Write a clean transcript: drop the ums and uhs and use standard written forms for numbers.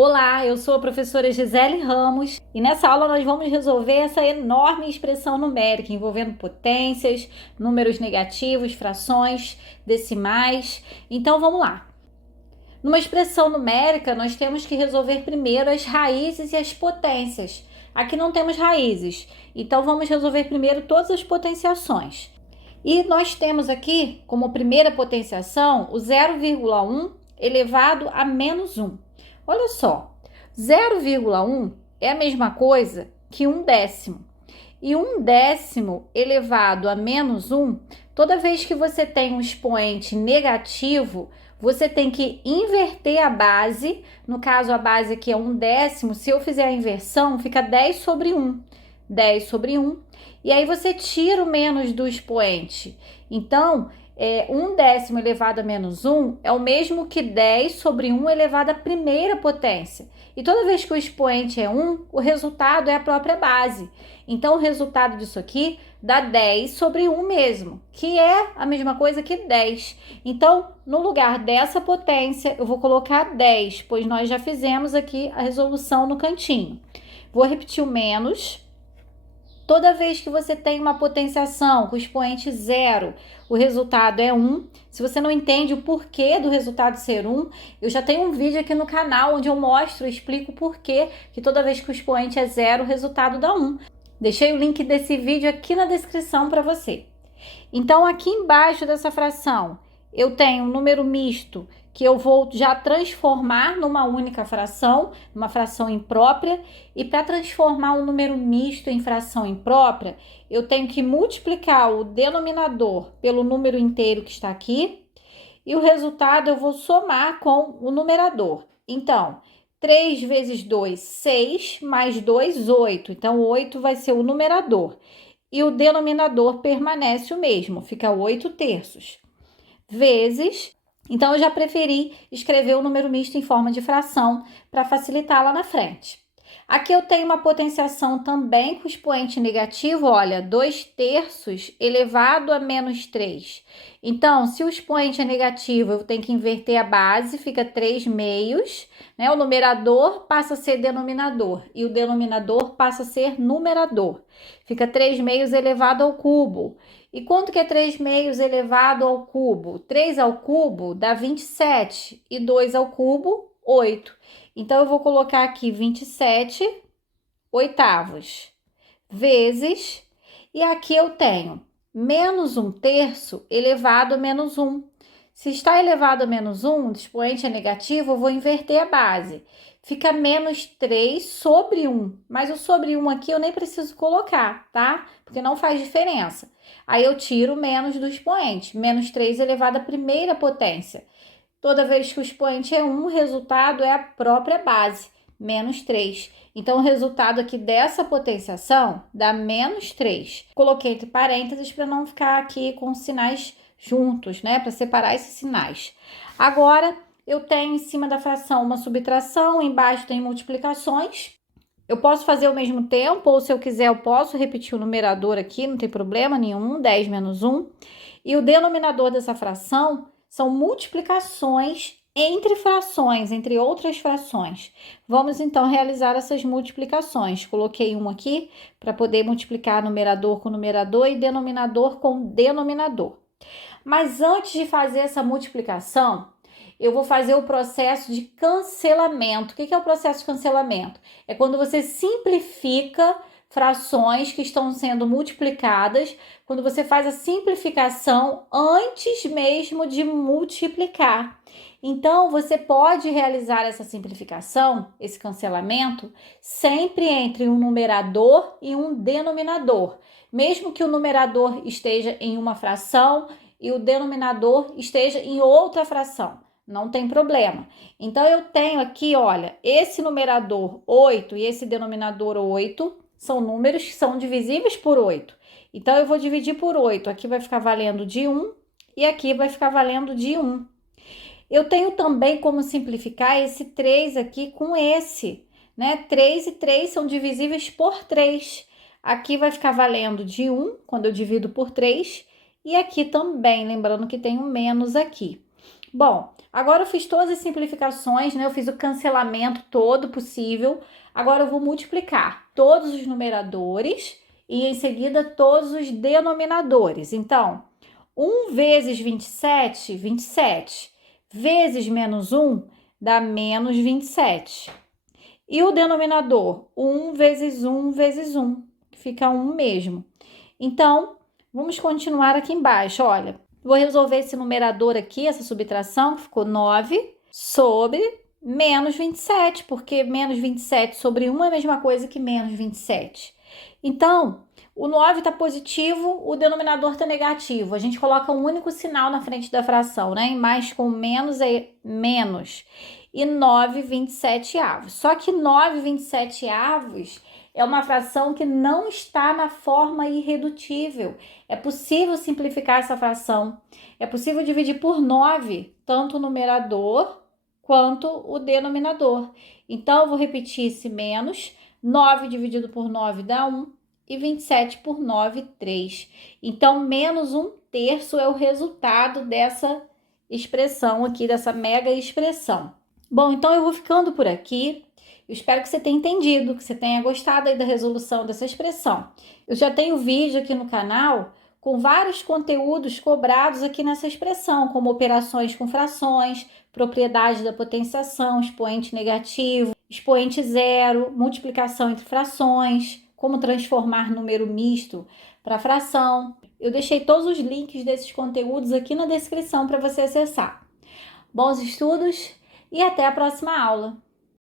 Olá, eu sou a professora Gisele Ramos e nessa aula nós vamos resolver essa enorme expressão numérica envolvendo potências, números negativos, frações, decimais. Então vamos lá. Numa expressão numérica, nós temos que resolver primeiro as raízes e as potências. Aqui não temos raízes, então vamos resolver primeiro todas as potenciações. E nós temos aqui como primeira potenciação o 0,1 elevado a menos 1. Olha só, 0,1 é a mesma coisa que 1/10. E 1/10 elevado a menos 1, toda vez que você tem um expoente negativo, você tem que inverter a base. No caso, a base aqui é 1/10. Se eu fizer a inversão, fica 10 sobre 1. 10 sobre 1. E aí você tira o menos do expoente. Então, 1/10 elevado a menos 1 é o mesmo que 10 sobre 1 elevado à primeira potência. E toda vez que o expoente é 1, o resultado é a própria base. Então, o resultado disso aqui dá 10 sobre 1 mesmo, que é a mesma coisa que 10. Então, no lugar dessa potência, eu vou colocar 10, pois nós já fizemos aqui a resolução no cantinho. Vou repetir o menos. Toda vez que você tem uma potenciação com expoente 0, o resultado é 1. Se você não entende o porquê do resultado ser 1, eu já tenho um vídeo aqui no canal onde eu mostro e explico o porquê que toda vez que o expoente é 0, o resultado dá 1. Deixei o link desse vídeo aqui na descrição para você. Então, aqui embaixo dessa fração, eu tenho um número misto que eu vou já transformar numa única fração, uma fração imprópria. E para transformar um número misto em fração imprópria, eu tenho que multiplicar o denominador pelo número inteiro que está aqui. E o resultado eu vou somar com o numerador. Então, 3 vezes 2, 6, mais 2, 8. Então, 8 vai ser o numerador. E o denominador permanece o mesmo, fica 8/3. Vezes, então eu já preferi escrever o número misto em forma de fração para facilitar lá na frente. Aqui eu tenho uma potenciação também com expoente negativo, olha, 2/3 elevado a menos 3. Então, se o expoente é negativo, eu tenho que inverter a base, fica 3/2, né? O numerador passa a ser denominador e o denominador passa a ser numerador. Fica 3/2 elevado ao cubo. E quanto que é 3/2 elevado ao cubo? 3 ao cubo dá 27 e 2 ao cubo, 8. Então, eu vou colocar aqui 27 oitavos vezes, e aqui eu tenho menos 1/3 elevado a menos 1. Se está elevado a menos 1, o expoente é negativo, eu vou inverter a base. Fica menos 3 sobre 1, mas o sobre 1 aqui eu nem preciso colocar, tá? Porque não faz diferença. Aí eu tiro o menos do expoente, menos 3 elevado à primeira potência. Toda vez que o expoente é 1, o resultado é a própria base, menos 3. Então, o resultado aqui dessa potenciação dá menos 3. Coloquei entre parênteses para não ficar aqui com sinais juntos, né? Para separar esses sinais. Agora, eu tenho em cima da fração uma subtração, embaixo tem multiplicações. Eu posso fazer ao mesmo tempo, ou se eu quiser, eu posso repetir o numerador aqui, não tem problema nenhum, 10 menos 1. E o denominador dessa fração são multiplicações entre frações, entre outras frações. Vamos então realizar essas multiplicações. Coloquei um aqui para poder multiplicar numerador com numerador e denominador com denominador. Mas antes de fazer essa multiplicação, eu vou fazer o processo de cancelamento. O que é o processo de cancelamento? É quando você simplifica frações que estão sendo multiplicadas, quando você faz a simplificação antes mesmo de multiplicar. Então, você pode realizar essa simplificação, esse cancelamento, sempre entre um numerador e um denominador, mesmo que o numerador esteja em uma fração e o denominador esteja em outra fração. Não tem problema. Então, eu tenho aqui, olha, esse numerador 8 e esse denominador 8 são números que são divisíveis por 8. Então, eu vou dividir por 8. Aqui vai ficar valendo de 1 e aqui vai ficar valendo de 1. Eu tenho também como simplificar esse 3 aqui com esse, né? 3 e 3 são divisíveis por 3. Aqui vai ficar valendo de 1 quando eu divido por 3. E aqui também, lembrando que tem um menos aqui. Bom, Agora eu fiz todas as simplificações, né? Eu fiz o cancelamento todo possível. Agora eu vou multiplicar todos os numeradores e em seguida todos os denominadores. Então, 1 vezes 27, 27, vezes menos 1 dá menos 27. E o denominador, 1 vezes 1 vezes 1, que fica 1 mesmo. Então, vamos continuar aqui embaixo, olha. Vou resolver esse numerador aqui, essa subtração, que ficou 9 sobre menos 27, porque menos 27 sobre 1 é a mesma coisa que menos 27. Então, o 9 está positivo, o denominador está negativo. A gente coloca um único sinal na frente da fração, né? Mais com menos é menos. E 9/27. Só que 9/27 é uma fração que não está na forma irredutível. É possível simplificar essa fração. É possível dividir por 9, tanto o numerador quanto o denominador. Então, eu vou repetir esse menos. 9 dividido por 9 dá 1. E 27 por 9, 3. Então, menos 1/3 é o resultado dessa expressão aqui, dessa mega expressão. Bom, então eu vou ficando por aqui. Eu espero que você tenha entendido, que você tenha gostado aí da resolução dessa expressão. Eu já tenho vídeo aqui no canal com vários conteúdos cobrados aqui nessa expressão, como operações com frações, propriedade da potenciação, expoente negativo, expoente zero, multiplicação entre frações, como transformar número misto para fração. Eu deixei todos os links desses conteúdos aqui na descrição para você acessar. Bons estudos e até a próxima aula!